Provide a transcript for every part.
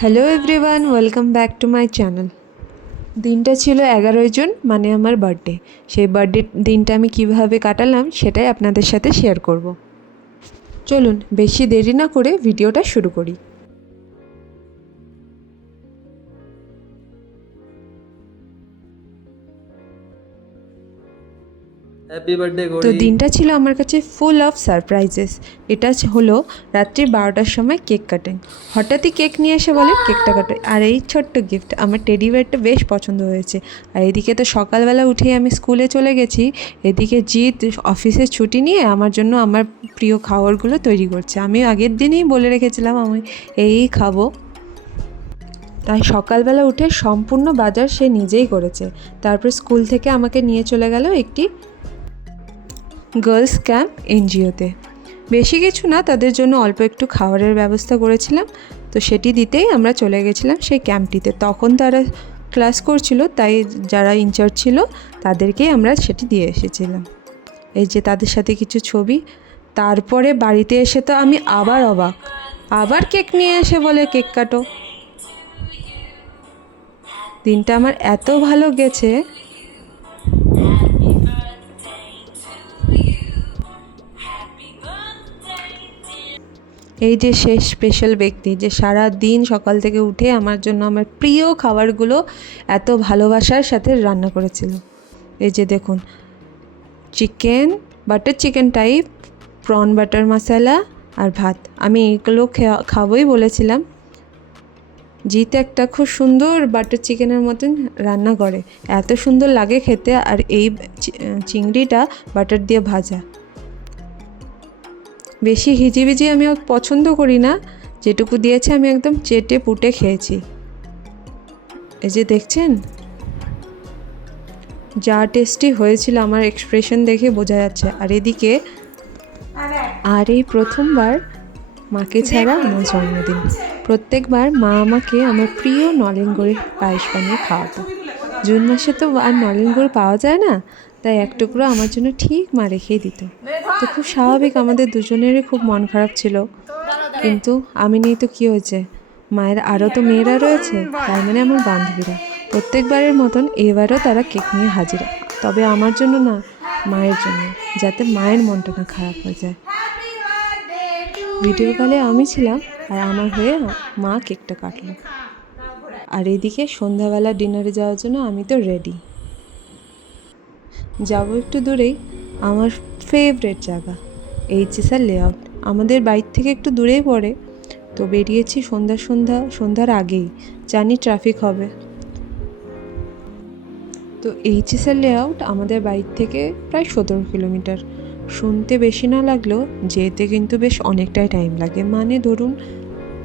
Hello everyone, welcome back to my channel. দিনটা ছিল 11ই June, মানে আমার বার্থডে। সেই বার্থডে দিনটা আমি কিভাবে কাটালাম সেটাই আপনাদের সাথে শেয়ার করব। চলুন বেশি দেরি না করে ভিডিওটা শুরু করি। হ্যাপি বার্থডে তো গৌরী। দিনটা ছিল আমার কাছে ফুল অফ সারপ্রাইজেস। এটা হলো রাত্রি 12টার সময় কেক কাটিং। হঠাৎই কেক নিয়ে এসে বলে কেকটা কাটো, আর এই ছোট্ট গিফট আমার টেডি বিয়ারটা বেশ পছন্দ হয়েছে। আর এদিকে তো সকালবেলা উঠেই আমি স্কুলে চলে গেছি, এদিকে জিৎ অফিসে ছুটি নিয়ে আমার জন্য আমার প্রিয় খাবারগুলো তৈরি করছে। আমি আগের দিনই বলে রেখেছিলাম আমি এই খাবো, তাই সকালবেলা উঠে সম্পূর্ণ বাজার সে নিজেই করেছে। তারপর স্কুল থেকে আমাকে নিয়ে চলে গেল একটি গার্লস ক্যাম্প এনজিওতে। বেশি কিছু না, তাদের জন্য অল্প একটু খাবারের ব্যবস্থা করেছিলাম। তো সেটি দিতেই আমরা চলে গেছিলাম সেই ক্যাম্পটিতে। তখন তারা ক্লাস করছিল, তাই যারা ইনচার্জ ছিল তাদেরকেই আমরা সেটি দিয়ে এসেছিলাম। এই যে তাদের সাথে কিছু ছবি। তারপরে বাড়িতে এসে তো আমি আবার অবাক, আবার কেক নিয়ে এসে বলে কেক কাটো। দিনটা আমার এত ভালো গেছে। এই যে শেষ স্পেশাল ব্যক্তি, যে সারা দিন সকাল থেকে উঠে আমার জন্য আমার প্রিয় খাবারগুলো এত ভালোবাসার সাথে রান্না করেছিল। এই যে দেখুন, chicken, butter chicken type, prawn butter masala আর ভাত। আমি এগুলো খাবোই বলেছিলাম। জিত একটা খুব সুন্দর বাটার চিকেনের মতন রান্না করে, এত সুন্দর লাগে খেতে। আর এই চিংড়িটা বাটার দিয়ে ভাজা। বেশি হিজিবিজি আমি পছন্দ করি না, যেটুকু দিয়েছে আমি একদম চেটে পুটে খেয়েছি। এই যে দেখছেন, যা টেস্টি হয়েছিল আমার এক্সপ্রেশন দেখে বোঝা যাচ্ছে। আর এদিকে এই প্রথমবার মাকে ছাড়া আমার জন্মদিন। প্রত্যেকবার মা আমাকে আমার প্রিয় নলেন গুড়ের পায়েস বানিয়ে খাওয়াতো। জুন মাসে তো আর নলেন গুড় পাওয়া যায় না, তাই এক টুকরো আমার জন্য ঠিক মা রেখেই দিত। তো খুব স্বাভাবিক, আমাদের দুজনেরই খুব মন খারাপ ছিল। কিন্তু আমি নেই তো কী হয়েছে, মায়ের আরও তো মেয়েরা রয়েছে, তার মানে আমার বান্ধবীরা। প্রত্যেকবারের মতন এবারও তারা কেক নিয়ে হাজির, তবে আমার জন্য না, মায়ের জন্য, যাতে মায়ের মনটা না খারাপ হয়ে যায়। ভিডিও কলে আমি ছিলাম, আর আমার হয়ে মা কেকটা কাটলো। আর এদিকে সন্ধ্যাবেলা ডিনারে যাওয়ার জন্য আমি তো রেডি। যাবো একটু দূরেই, আমার ফেভারিট জায়গা এইচএসআর লেআউট। আমাদের বাড়ির থেকে একটু দূরেই পড়ে। তো বেরিয়েছি সন্ধ্যার আগেই, জানি ট্রাফিক হবে। তো এইচএসআর লেআউট আমাদের বাড়ির থেকে প্রায় 17 কিলোমিটার। শুনতে বেশি না লাগলেও যেতে কিন্তু বেশ অনেকটাই টাইম লাগে। মানে ধরুন,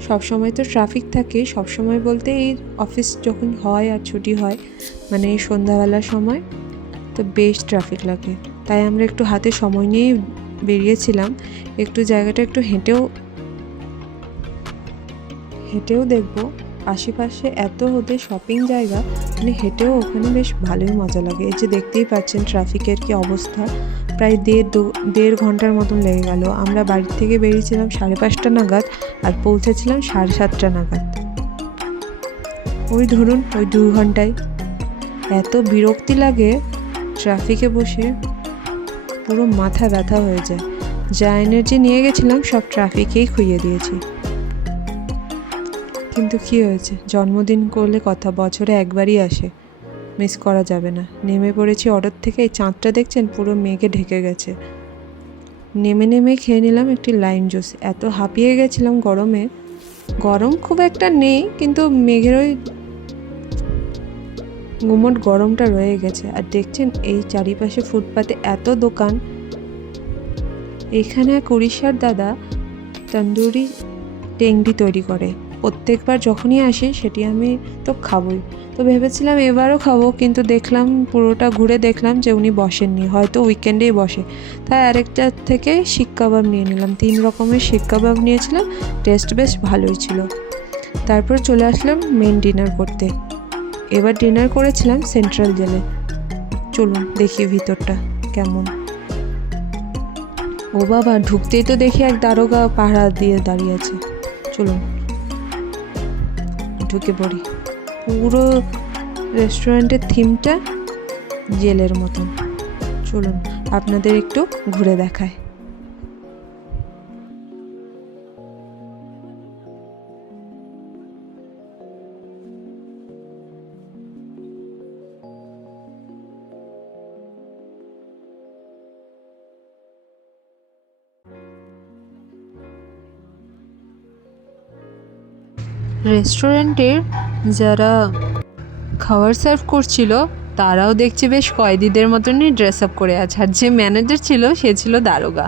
সবসময় তো ট্রাফিক থাকে, সবসময় বলতে এই অফিস যখন হয় আর ছুটি হয়, মানে এই সন্ধ্যাবেলার সময় তো বেশ ট্রাফিক লাগে। তাই আমরা একটু হাতে সময় নিয়ে বেরিয়েছিলাম, একটু জায়গাটা একটু হেঁটেও দেখব। আশেপাশে এত ওদের শপিং জায়গা, মানে হেঁটেও ওখানে বেশ ভালোই মজা লাগে। এই যে দেখতেই পাচ্ছেন ট্রাফিকের কি অবস্থা। প্রায় দেড় ঘন্টার মতন লেগে গেল। আমরা বাড়ি থেকে বেরিয়েছিলাম 5:30 নাগাদ, আর পৌঁছেছিলাম 7:30 নাগাদ। ওই ধরুন ওই 2 ঘন্টায়। এত বিরক্তি লাগে ট্রাফিকে বসে, পুরো মাথা ব্যথা হয়ে যায়। যা এনার্জি নিয়ে গেছিলাম সব ট্রাফিকেই খুইয়ে দিয়েছি। কিন্তু কী হয়েছে, জন্মদিন করলে কথা বছরে একবারই আসে, মিস করা যাবে না। নেমে পড়েছি অটোর থেকে। এই চাঁদটা দেখছেন পুরো মেঘে ঢেকে গেছে। নেমে খেয়ে নিলাম একটি লাইম জুস। এত হাঁপিয়ে গেছিলাম গরমে। গরম খুব একটা নেই, কিন্তু মেঘের ওই গুমোট গরমটা রয়ে গেছে। আর দেখছেন এই চারিপাশে ফুটপাতে এত দোকান। এখানে এক উড়িষ্যার দাদা তন্দুরি টেংরি তৈরি করে। প্রত্যেকবার যখনই আসি সেটি আমি তো খাবই। তো ভেবেছিলাম এবারও খাবো, কিন্তু দেখলাম, পুরোটা ঘুরে দেখলাম যে উনি বসেননি, হয়তো উইকেন্ডেই বসে। তাই আরেকটা থেকে শিক কাবাব নিয়ে নিলাম। 3 রকমের শিক কাবাব নিয়েছিলাম, টেস্ট বেশ ভালোই ছিল। তারপর চলে আসলাম মেন ডিনার করতে। এবার ডিনার করেছিলাম সেন্ট্রাল জেলে। চলুন দেখি ভিতরটা কেমন। ও বাবা, ঢুকতেই তো দেখি এক দারোগা পাহারা দিয়ে দাঁড়িয়ে আছে। চলুন। ঢুকে পড়ি। পুরো রেস্টুরেন্টের থিমটা জেলের মতন। চলুন আপনাদের একটু ঘুরে দেখায়। রেস্টুরেন্টের যারা খাবার সার্ভ করছিল তারাও দেখছি বেশ কয়েদিদের মতনই ড্রেস আপ করে আছে, আর যে ম্যানেজার ছিল সে ছিল দারোগা।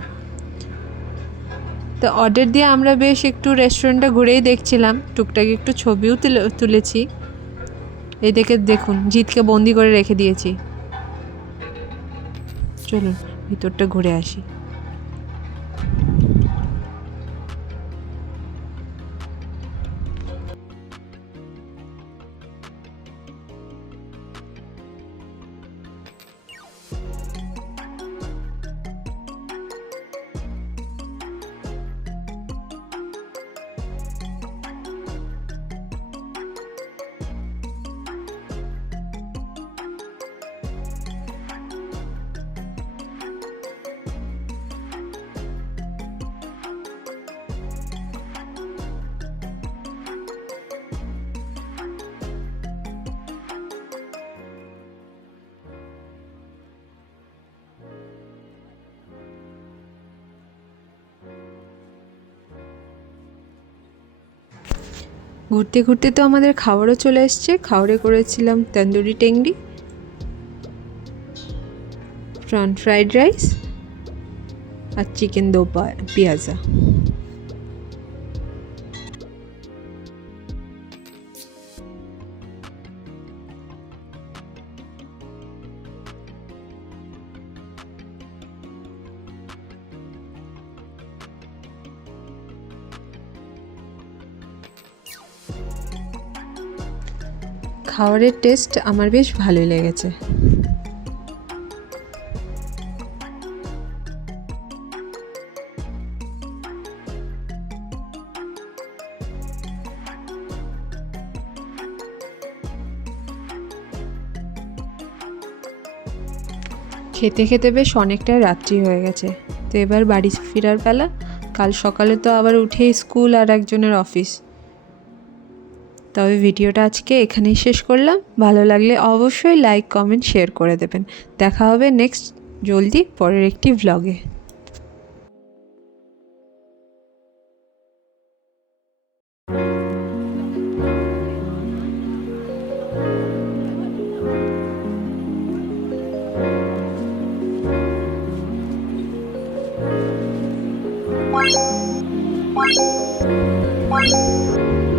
তো অর্ডার দিয়ে আমরা বেশ একটু রেস্টুরেন্টটা ঘুরেই দেখছিলাম, টুকটাক একটু ছবিও তুলেছি। এই দেখুন জিতকে বন্দি করে রেখে দিয়েছি। চলুন ভিতরটা ঘুরে আসি। ঘুরতে ঘুরতে তো আমাদের খাবারও চলে এসছে। খাবারে করেছিলাম তন্দুরি টেংরি, প্রন ফ্রাইড রাইস আর চিকেন দো পিয়াজা। খাবারের টেস্ট আমার বেশ ভালোই লেগেছে। খেতে খেতে বেশ অনেকটাই রাত্রি হয়ে গেছে, তো এবার বাড়ি ফেরার পালা। কাল সকালে তো আবার উঠেই স্কুল আর একজনের অফিস। তবে ভিডিওটা আজকে এখানেই শেষ করলাম। ভালো লাগলে অবশ্যই লাইক, কমেন্ট, শেয়ার করে দেবেন। দেখা হবে নেক্সট জলদি পরের একটি ভ্লগে। Bye.